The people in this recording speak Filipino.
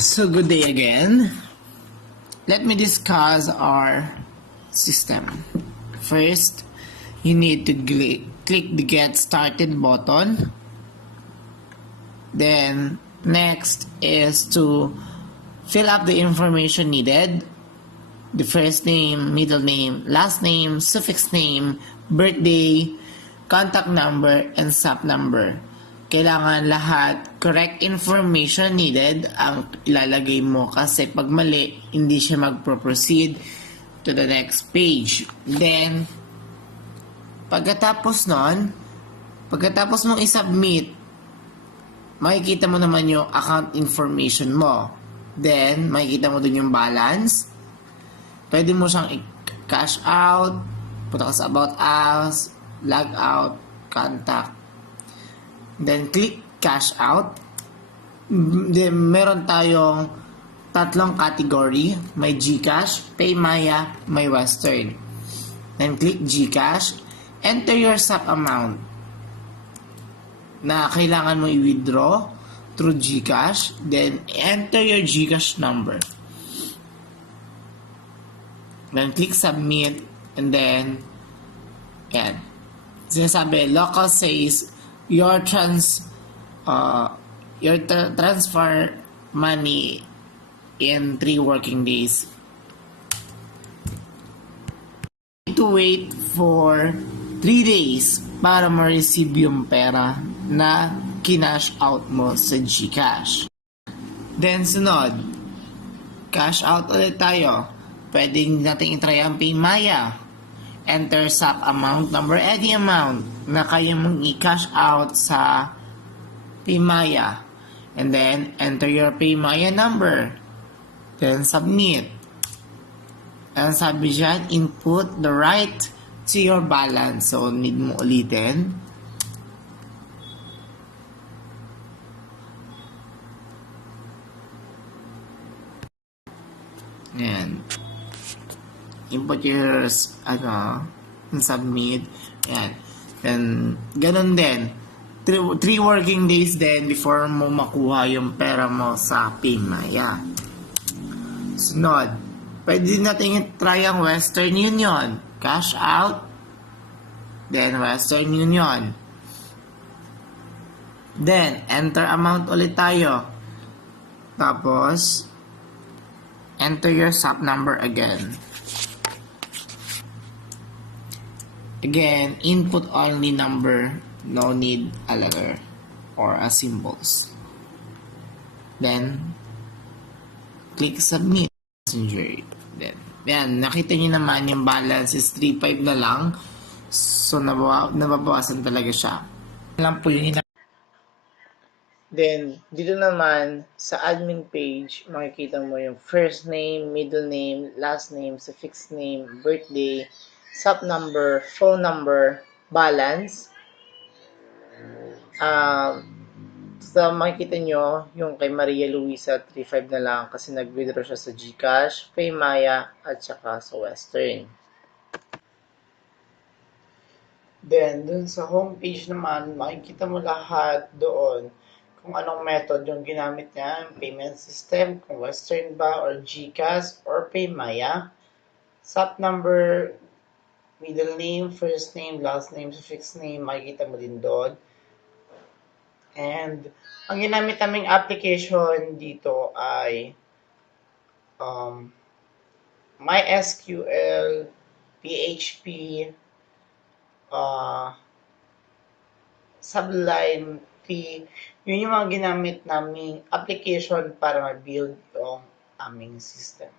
So good day again. Let me discuss our system. First, you need to click the Get Started button. Then, next is to fill up the information needed. The first name, middle name, last name, suffix name, birthday, contact number, and SUP number. Kailangan lahat correct information needed ang ilalagay mo kasi pag mali, hindi siya magpro-proceed to the next page. Then, pagkatapos mong i-submit, makikita mo naman yung account information mo. Then, makikita mo dun yung balance. Pwede mo siyang i-cash out, punta ka sa About Us, log out, contact. Then, click cash out. Then, meron tayong tatlong category. May GCash, PayMaya, may Western. Then, click GCash. Enter your SUP amount na kailangan mo i-withdraw through GCash. Then, enter your GCash number. Then, click submit. And then, yan. Sinasabi, local says, your transfer money in 3 working days. You need to wait for 3 days para ma-receive yung pera na kinash out mo sa GCash. Then sunod, cash out ulit tayo. Pwedeng natin i-try ang PayMaya. Enter SUP amount number, any amount na kaya mong i-cash out sa PayMaya. And then, enter your PayMaya number. Then, submit. And sabi dyan, input the right to your balance. So, need mo ulitin. Ayan. Input your submit. Ayan. Then, ganun din. 3 working days din before mo makuha yung pera mo sa PayMaya. Sunod. Pwede din natin i-try ang Western Union. Cash out. Then, Western Union. Then, enter amount ulit tayo. Tapos, enter your SUP number again. Again, input only number, no need a letter or a symbols. Then, click submit. Then, yan, nakita niyo naman yung balance is 3.5 na lang. So, nababawasan talaga siya. Lang po yung Then, dito naman sa admin page, makikita mo yung first name, middle name, last name, suffix name, birthday, SUP number, phone number, balance. So, makikita nyo yung kay Maria Luisa 3.5 na lang kasi nag-withdraw siya sa GCash, PayMaya, at saka sa Western. Then, dun sa homepage naman, makikita mo lahat doon kung anong method yung ginamit niya, payment system, kung Western ba, or GCash, or PayMaya. SUP number, middle name, first name, last name, suffix name, makikita mo din doon. And, ang ginamit naming application dito ay MySQL, PHP, Sublime T. Yun yung mga ginamit naming application para ma-build yung aming system.